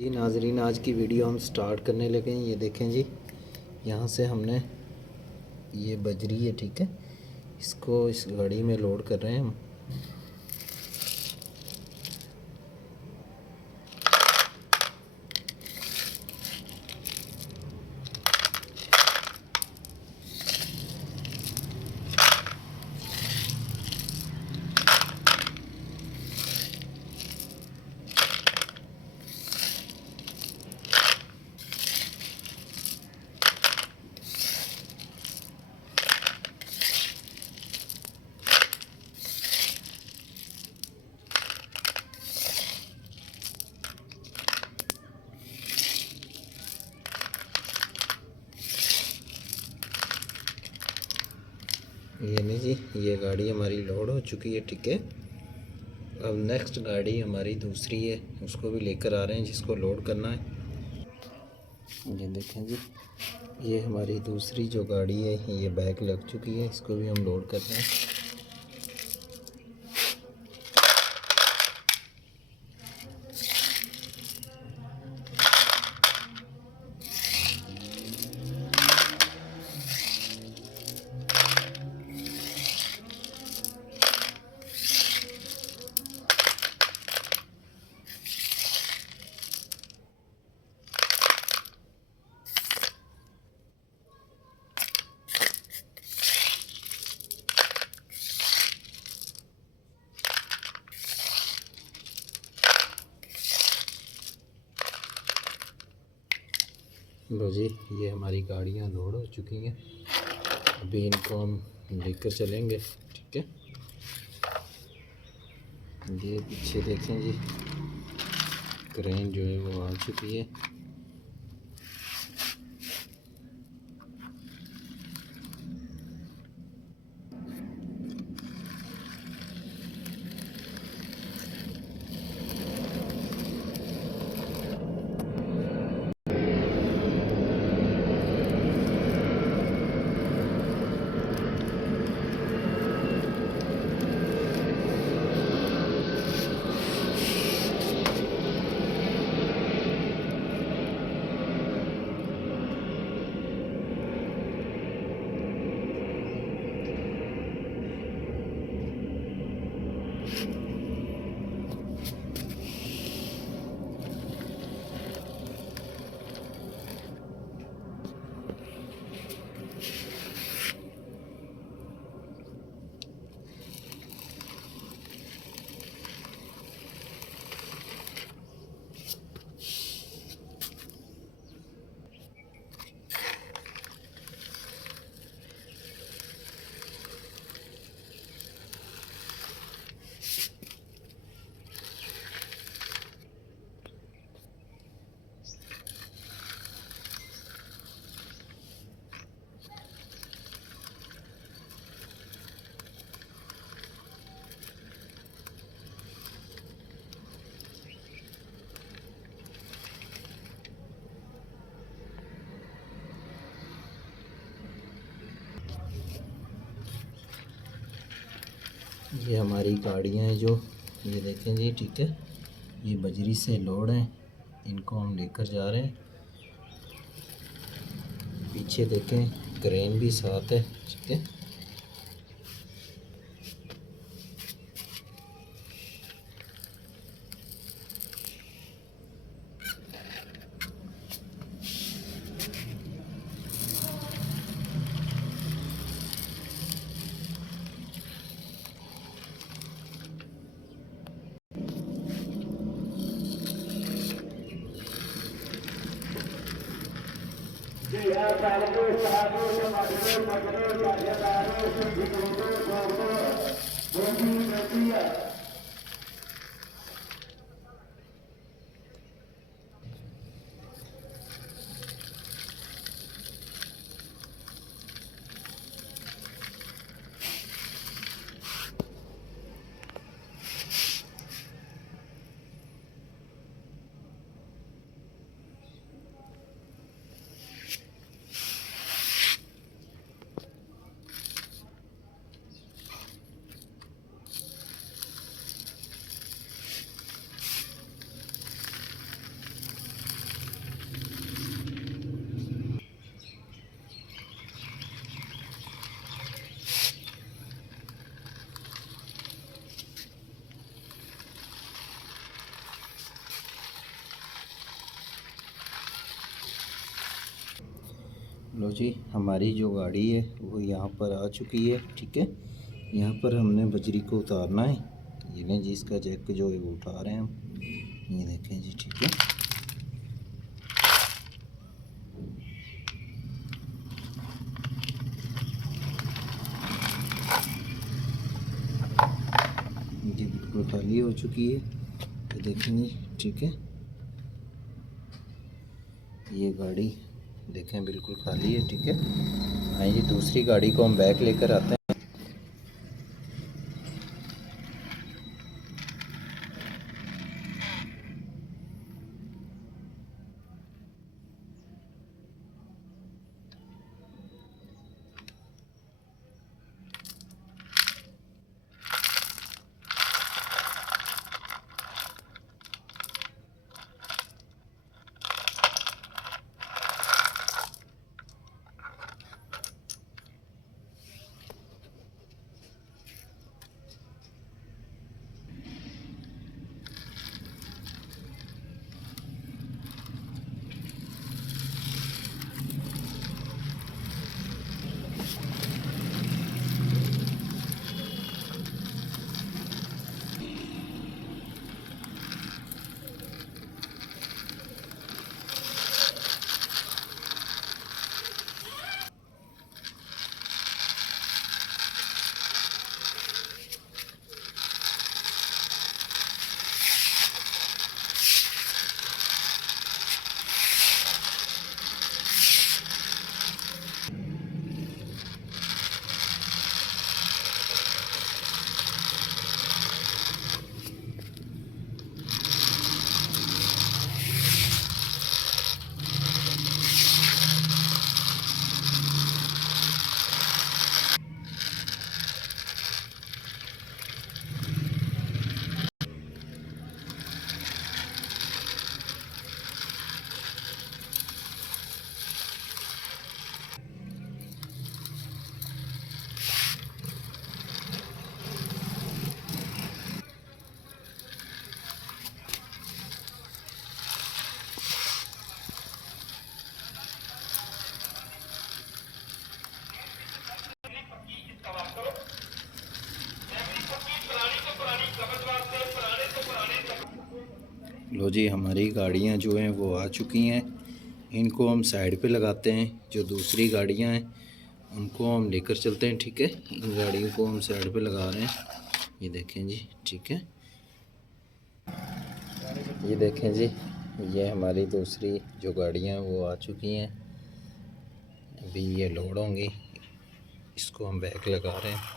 जी नाजरीन, आज की वीडियो हम स्टार्ट करने लगे हैं। ये देखें जी, यहाँ से हमने ये बजरी है, ठीक है, इसको इस गाड़ी में लोड कर रहे हैं हम। ये नहीं जी, ये गाड़ी हमारी लोड हो चुकी है, ठीक है। अब नेक्स्ट गाड़ी हमारी दूसरी है, उसको भी लेकर आ रहे हैं, जिसको लोड करना है। ये देखें जी, ये हमारी दूसरी जो गाड़ी है, ये बैग लग चुकी है, इसको भी हम लोड कर रहे हैं। लो जी, ये हमारी गाड़ियाँ लोड हो चुकी हैं। अभी इनको हम लेकर चलेंगे, ठीक है। ये पीछे देखें जी, क्रेन जो है वो आ चुकी है। ये हमारी गाड़ियाँ हैं जो, ये देखें जी, ठीक है, ये बजरी से लोड हैं, इनको हम लेकर जा रहे हैं। पीछे देखें, क्रेन भी साथ है, ठीक है। लो जी, हमारी जो गाड़ी है वो यहाँ पर आ चुकी है। ठीक है, यहाँ पर हमने बजरी को उतारना है। ये लें जी, इसका जैक जो है वो उठा रहे हैं हम, ये देखें जी। ठीक है, ये बिल्कुल खाली हो चुकी है, ये देखेंगे। ठीक है, ये गाड़ी देखें बिल्कुल खाली है। ठीक है, आइए दूसरी गाड़ी को हम बैक लेकर आते हैं। लो जी, हमारी गाड़ियाँ जो हैं वो आ चुकी हैं। इनको हम साइड पे लगाते हैं। जो दूसरी गाड़ियाँ हैं उनको हम लेकर चलते हैं। ठीक है, इन गाड़ियों को हम साइड पे लगा रहे हैं, ये देखें जी। ठीक है, ये देखें जी, ये हमारी दूसरी जो गाड़ियाँ वो आ चुकी हैं। अभी ये लोड होंगी, इसको हम बैक लगा रहे हैं।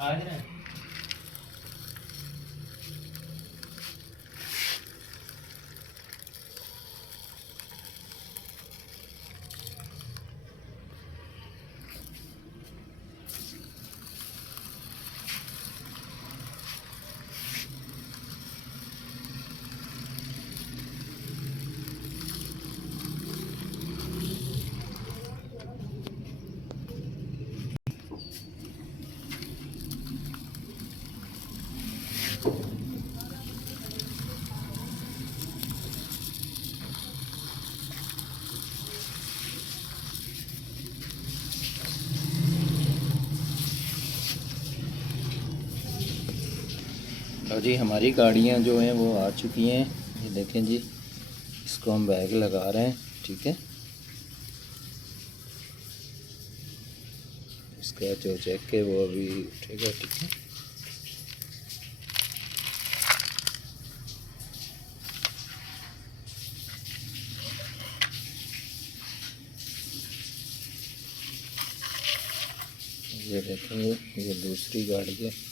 आज ना और जी हमारी गाड़ियाँ जो हैं वो आ चुकी हैं। ये देखें जी, इसको हम बैग लगा रहे हैं। ठीक है, इसका जो चेक है वो अभी उठेगा। ठीक है, ये देखेंगे, ये दूसरी गाड़ी है।